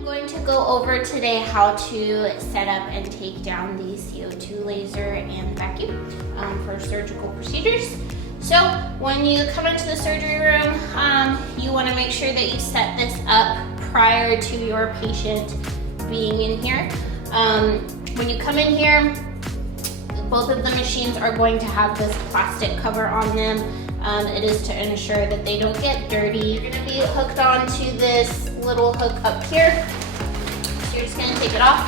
I'm going to go over today how to set up and take down the CO2 laser and vacuum for surgical procedures. So when you come into the surgery room, you want to make sure that you set this up prior to your patient being in here. When you come in here, both of the machines are going to have this plastic cover on them. It is to ensure that they don't get dirty. You're going to be hooked onto this little hook up here. So you're just going to take it off.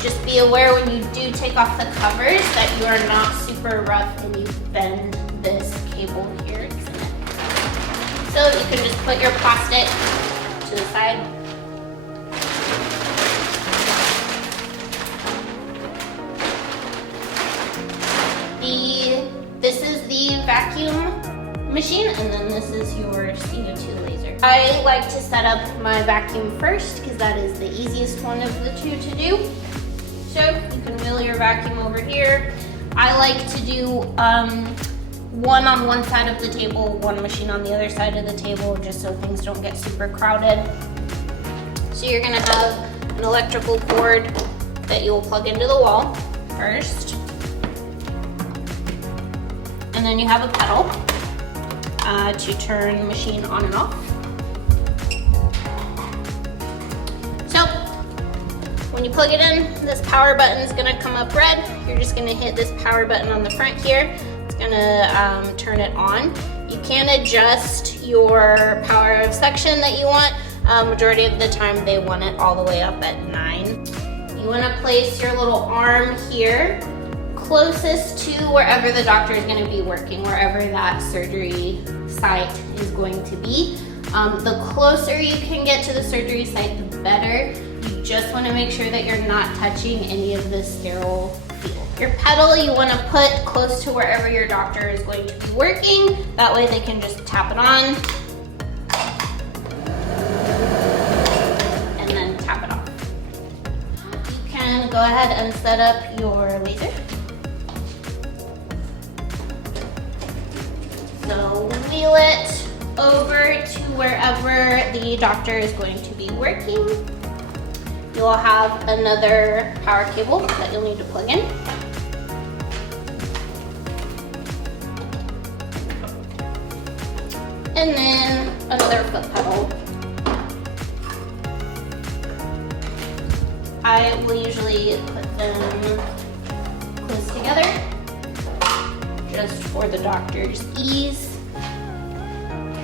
Just be aware when you do take off the covers that you are not super rough and you bend this cable here. So you can just put your plastic to the side. This is the vacuum machine, and then this is your CO2 laser. I like to set up my vacuum first because that is the easiest one of the two to do. So you can wheel your vacuum over here. I like to do one on one side of the table, one machine on the other side of the table, just so things don't get super crowded. So you're gonna have an electrical cord that you'll plug into the wall first. And then you have a pedal to turn the machine on and off. So when you plug it in, this power button is gonna come up red. You're just gonna hit this power button on the front here. It's gonna turn it on. You can adjust your power of suction that you want. Majority of the time they want it all the way up at 9. You wanna place your little arm here closest to wherever the doctor is going to be working, wherever that surgery site is going to be. The closer you can get to the surgery site, the better. You just want to make sure that you're not touching any of the sterile field. Your pedal you want to put close to wherever your doctor is going to be working. That way they can just tap it on and then tap it off. You can go ahead and set up your laser. So wheel it over to wherever the doctor is going to be working. You'll have another power cable that you'll need to plug in. And then another foot pedal. I will usually put them close together, just for the doctor's ease.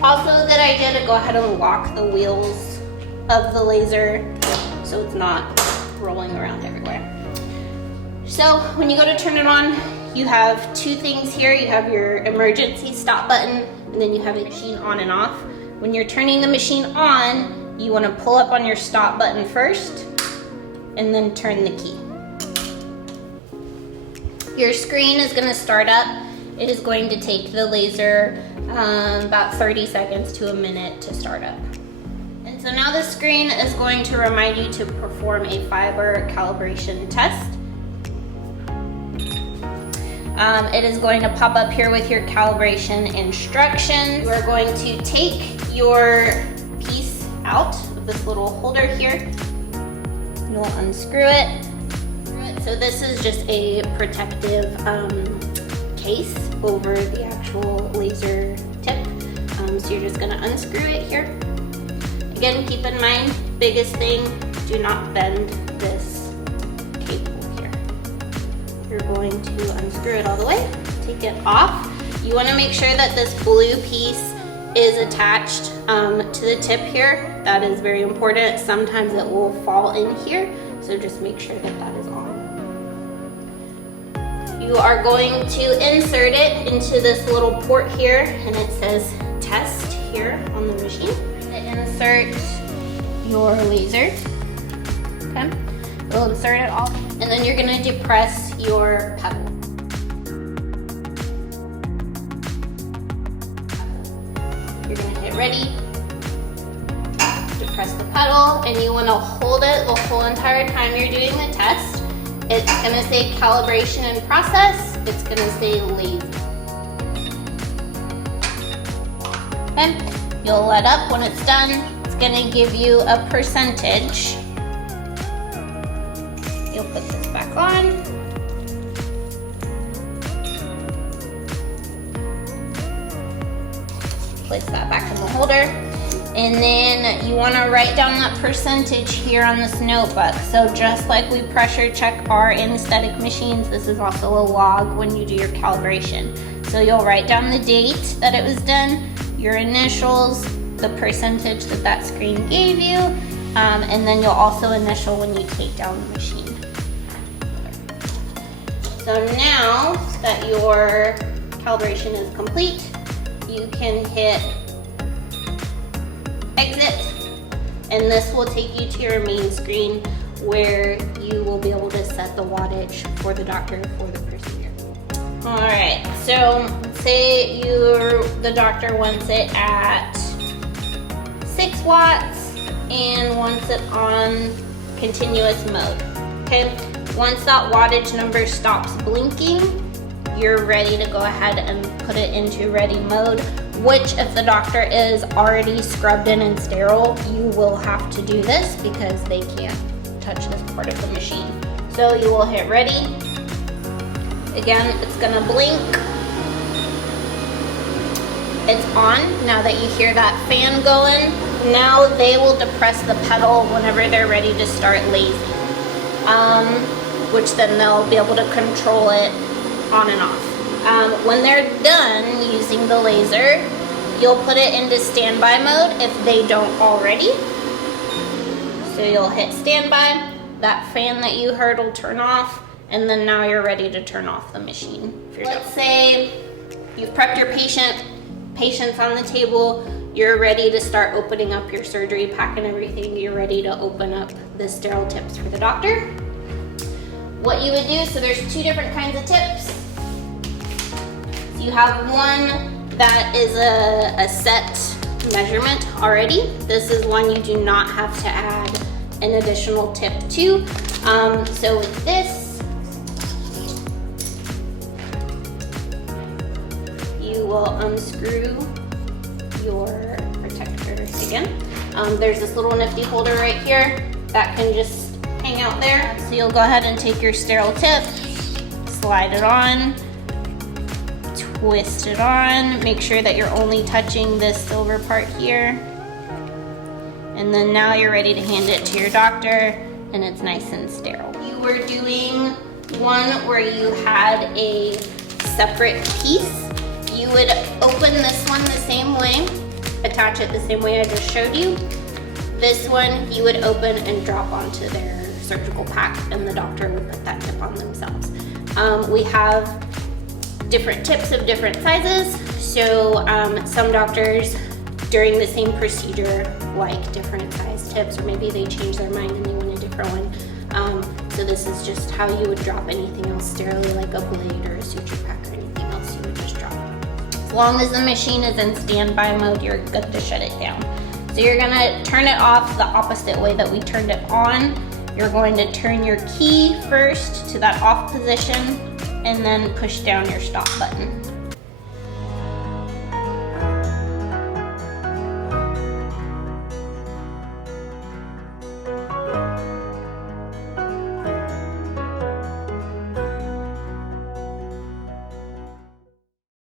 Also a good idea to go ahead and lock the wheels of the laser so it's not rolling around everywhere. So when you go to turn it on, you have two things here. You have your emergency stop button, and then you have the machine on and off. When you're turning the machine on, you want to pull up on your stop button first and then turn the key. Your screen is going to start up. It is going to take the laser about 30 seconds to a minute to start up. And so now the screen is going to remind you to perform a fiber calibration test. It is going to pop up here with your calibration instructions. You are going to take your piece out of this little holder here. You'll unscrew it. So this is just a protective case over the actual laser tip. So you're just gonna unscrew it here. Again, keep in mind, biggest thing, do not bend this cable here. You're going to unscrew it all the way, take it off. You wanna make sure that this blue piece is attached to the tip here. That is very important. Sometimes it will fall in here, so just make sure that that is on. You are going to insert it into this little port here, and it says test here on the machine. Insert your laser. Okay, we'll insert it all, and then you're going to depress your pedal. You're going to hit ready, depress the pedal, and you want to hold it the whole entire time you're doing the test. It's going to say calibration in process. It's going to say laser. Okay, You'll let up. When it's done, it's gonna give you a percentage. You'll put this back on. Place that back in the holder. And then you wanna write down that percentage here on this notebook. So just like we pressure check our anesthetic machines, this is also a log when you do your calibration. So you'll write down the date that it was done, your initials, the percentage that that screen gave you, and then you'll also initial when you take down the machine. So now that your calibration is complete, you can hit exit, and this will take you to your main screen where you will be able to set the wattage for the doctor for the procedure. All right, so say the doctor wants it at 6 watts and wants it on continuous mode, okay? Once that wattage number stops blinking, you're ready to go ahead and put it into ready mode, which if the doctor is already scrubbed in and sterile, you will have to do this because they can't touch this part of the machine. So you will hit ready. Again, it's gonna blink. It's on. Now that you hear that fan going, now they will depress the pedal whenever they're ready to start lasing, which then they'll be able to control it on and off. When they're done using the laser, you'll put it into standby mode if they don't already. So you'll hit standby, that fan that you heard will turn off, and then now you're ready to turn off the machine. Let's say you've prepped your patient's on the table, you're ready to start opening up your surgery pack and everything, you're ready to open up the sterile tips for the doctor. What you would do, so there's 2 different kinds of tips. You have one that is a set measurement already. This is one you do not have to add an additional tip to. So with this, you will unscrew your protector again. There's this little nifty holder right here that can just hang out there. So you'll go ahead and take your sterile tip, slide it on, twist it on, make sure that you're only touching this silver part here. And then now you're ready to hand it to your doctor and it's nice and sterile. You were doing one where you had a separate piece. You would open this one the same way, attach it the same way I just showed you. This one you would open and drop onto their surgical pack and the doctor would put that tip on themselves. We have different tips of different sizes. So some doctors during the same procedure like different size tips, or maybe they change their mind and they want a different one. So this is just how you would drop anything else sterilely, like a blade or a suture pack or anything else, you would just drop it. As long as the machine is in standby mode, you're good to shut it down. So you're gonna turn it off the opposite way that we turned it on. You're going to turn your key first to that off position and then push down your stop button.